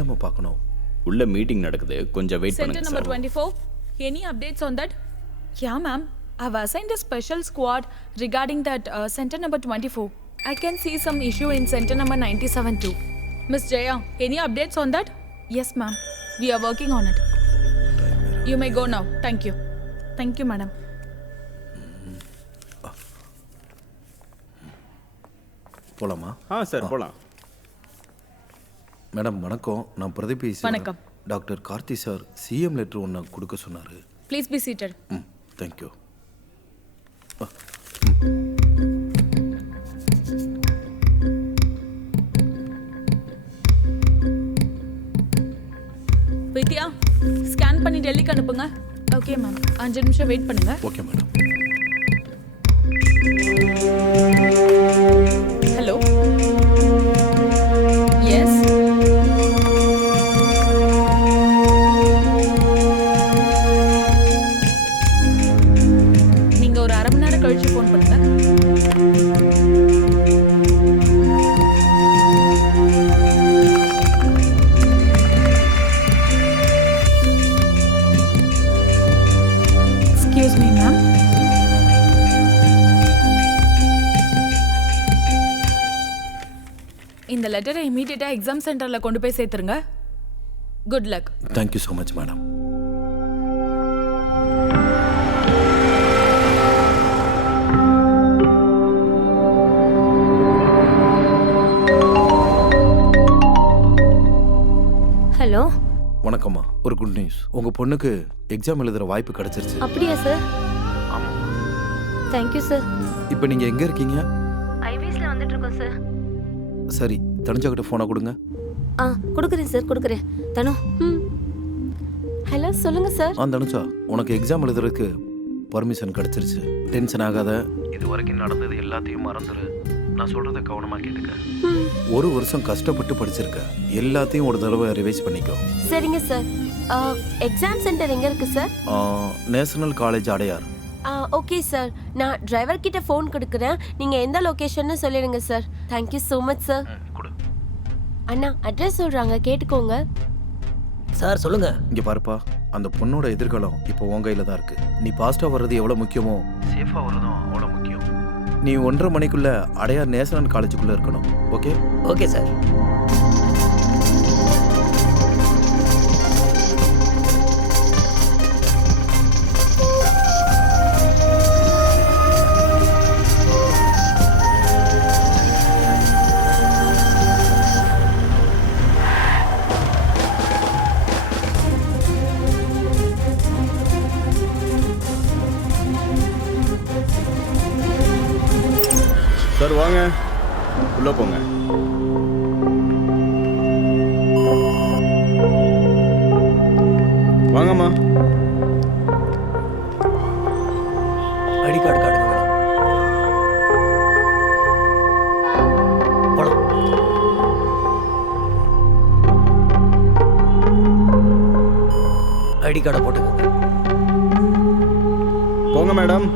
மேடமை பார்க்கணும். உள்ள மீட்டிங் நடக்குது, கொஞ்சம் வெயிட் Center பண்ணுங்க number sir. 24. Any updates on that? Yeah, ma'am. I've assigned a special squad regarding that center number 24. I can see some issue in center number 97 too. Miss Jaya, any updates on that? Yes, ma'am. We are working on it. You may go now. Thank you. Thank you, madam. போலாமா? Sir போலாம். Madam வணக்கம், நான் பிரதீப் பேசுறேன். வணக்கம். Doctor Karthi sir CM letter ஒன்று கொடுக்க சொன்னார். Please be seated. Thank you. Vidya, scan பண்ணி டெல்லிக்கு அனுப்புங்க. ஓகே மேம், 5 நிமிஷம் வெயிட் பண்ணுங்க. Okay madam. ஹலோ. எஸ். நீங்க ஒரு அரை மணி நேரம் கழிச்சு ஃபோன் பண்ணுங்க. Excuse me ma'am. இந்த லெட்டரை இமீடியட்டா எக்ஸாம் சென்டர்ல கொண்டு போய் சேர்த்துருங்க. Good luck. Thank you so much madam. Hello. வணக்கம்மா, ஒரு குட் நியூஸ். உங்கள் பொண்ணுக்கு எக்ஸாம் எழுதுகிற வாய்ப்பு கிடைச்சிருச்சு. அப்படியா சார்? ஆமாம். Thank you sir. இப்போ நீங்கள் எங்கே இருக்கீங்க? ஐவிஎஸ்ல வந்துட்டு இருக்கோம் சார். சரி, தனுஜாக்கிட்ட ஃபோனை கொடுங்க. கொடுக்குறேன் சார், கொடுக்குறேன். தனு. ஹலோ, சொல்லுங்க சார். தனுஜா, உனக்கு எக்ஸாம் எழுதுறதுக்கு பர்மிஷன் கிடைச்சிருச்சு. டென்ஷன் ஆகாத. இது வரைக்கும் நடந்தது எல்லாத்தையும் மறந்துடு. நான் சொல்கிறத கவனமாக கேட்டுக்க. 1 வருஷம் கஷ்டப்பட்டு படிச்சிருக்க, எல்லாத்தையும் ஒரு தடவை ரிவைஸ் பண்ணிக்கோ. சரிங்க சார். எக்ஸாம் சென்டர் எங்க இருக்கு sir? National College Adyar. Okay sir. நான் டிரைவர் கிட்ட ஃபோன் கொடுக்குறேன். நீங்க எந்த லொகேஷன்னு சொல்லிடுங்க sir. Thank you so much sir. அண்ணா, அட்ரஸ் சொல்றாங்க, கேட்டுக்கோங்க. சார் சொல்லுங்க. இங்கே பாருப்பா, அந்த பொண்ணோட எதிர்காலம் இப்போ உன் கையில் தான் இருக்கு. நீ பாஸ்டாக வர்றது எவ்வளோ முக்கியமோ சேஃபாக வர்றதும் அவ்வளோ முக்கியம். நீ 1.5 மணிக்குள்ள அடையார் நேஷனல் காலேஜுக்குள்ளே இருக்கணும். ஓகே? Okay sir. சார் வாங்க, உள்ள போங்க. வாங்கம்மா. ஐடி கார்டு காட்டுங்க மேடம். போலாம். ஐடி கார்டை போட்டுக்கோங்க. போங்க மேடம்.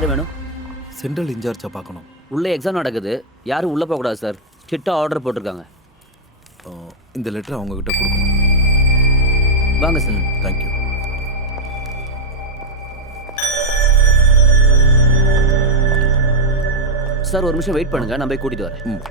யார் வேணும்? சென்ட்ரல் இன்சார்ஜை பார்க்கணும். உள்ளே எக்ஸாம் நடக்குது, யாரும் உள்ளே போகக்கூடாது சார். ஸ்ட்ரிக்டாக ஆர்டர் போட்டிருக்காங்க. இந்த லெட்டர் அவங்கக்கிட்ட கொடுக்கணும். வாங்க சார். தேங்க்யூ. சார் ஒரு நிமிஷம் வெயிட் பண்ணுங்க, நான் போய் கூட்டிட்டு வரேன்.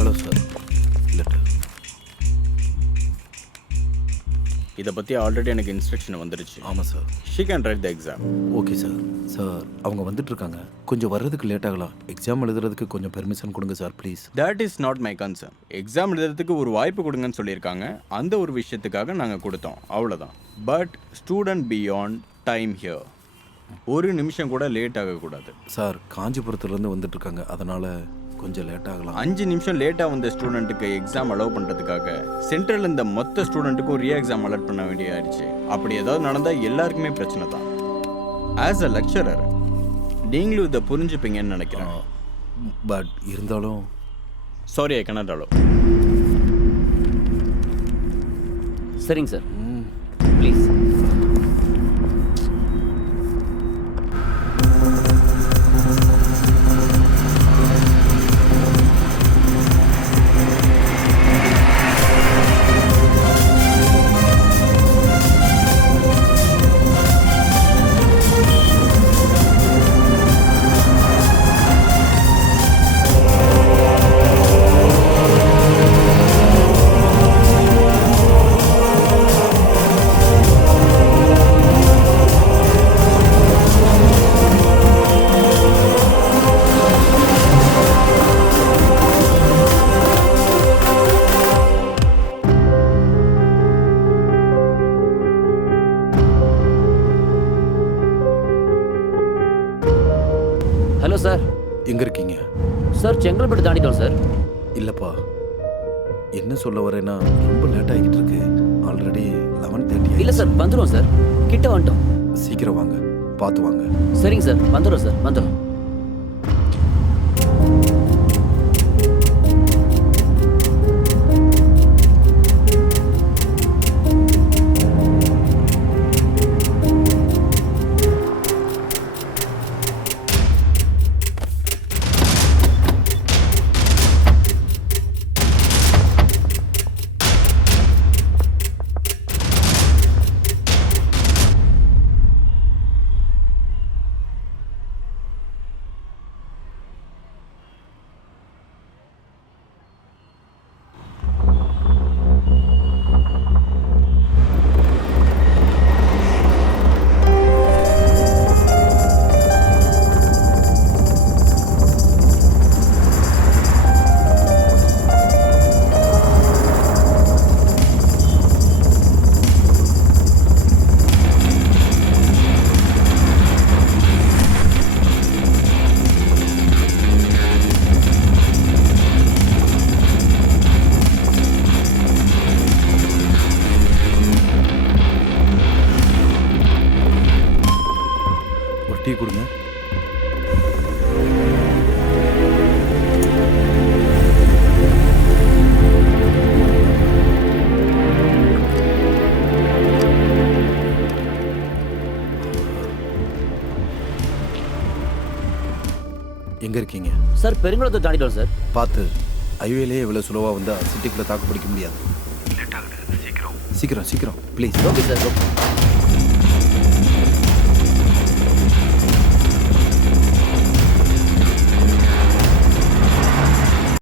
Hello sir, letter. இதை பற்றி ஆல்ரெடி எனக்கு இன்ஸ்ட்ரக்ஷன் வந்துருச்சு. ஆமாம் sir. She can write the exam. Okay sir. Sir அவங்க வந்துட்டு இருக்காங்க, கொஞ்சம் வர்றதுக்கு லேட் ஆகலாம். எக்ஸாம் எழுதுறதுக்கு கொஞ்சம் பெர்மிஷன் கொடுங்க sir please. That is not my concern. Exam எழுதுறதுக்கு ஒரு வாய்ப்பு கொடுங்கன்னு சொல்லியிருக்காங்க. அந்த ஒரு விஷயத்துக்காக நாங்கள் கொடுத்தோம், அவ்வளோதான். But student beyond time here. ஒரு நிமிஷம் கூட லேட் ஆகக்கூடாது. சார் காஞ்சிபுரத்துலேருந்து வந்துட்டு இருக்காங்க, அதனால கொஞ்சம் லேட் ஆகலாம். 5 நிமிஷம் லேட்டாக வந்த ஸ்டூடெண்ட்டுக்கு எக்ஸாம் அலோவ் பண்ணுறதுக்காக சென்ட்ரல் இந்த மொத்த ஸ்டூடெண்ட்டுக்கும் ரீ எக்ஸாம் அலர்ட் பண்ண வேண்டிய ஆயிடுச்சு. அப்படி ஏதாவது நடந்தால் எல்லாருக்குமே பிரச்சனை தான். ஆஸ் அ லெக்சரர் நீங்களும் இதை புரிஞ்சுப்பீங்கன்னு நினைக்கிறேன். பட் இருந்தாலும் சாரி, ஐ cannot allow. சரிங்க சார், ப்ளீஸ். Hello sir. எங்கே இருக்கீங்க? சார் செங்கல்பட்டு தாண்டிட்டோம் சார். இல்லைப்பா, என்ன சொல்ல வரேன்னா ரொம்ப லேட் ஆகிட்டு இருக்கு. ஆல்ரெடி 11:30. இல்லை சார், வந்துடும் சார், கிட்ட வந்துட்டோம். சீக்கிரம் வாங்க, பார்த்து வாங்க. சரிங்க சார், வந்துடும் சார், வந்துடும். டீ கொடுங்க. எங்கே இருக்கீங்க? சார் பெருங்குளத்தை தாண்டிட்டோம் சார். பார்த்து, ஹைவேலேயே இவ்வளோ சுலவாக வந்தால் சிட்டிக்குள்ளே தாக்கு பிடிக்க முடியாது. லேட் ஆகுது, சீக்கிரம் சீக்கிரம் சீக்கிரம் ப்ளீஸ். Okay sir, okay.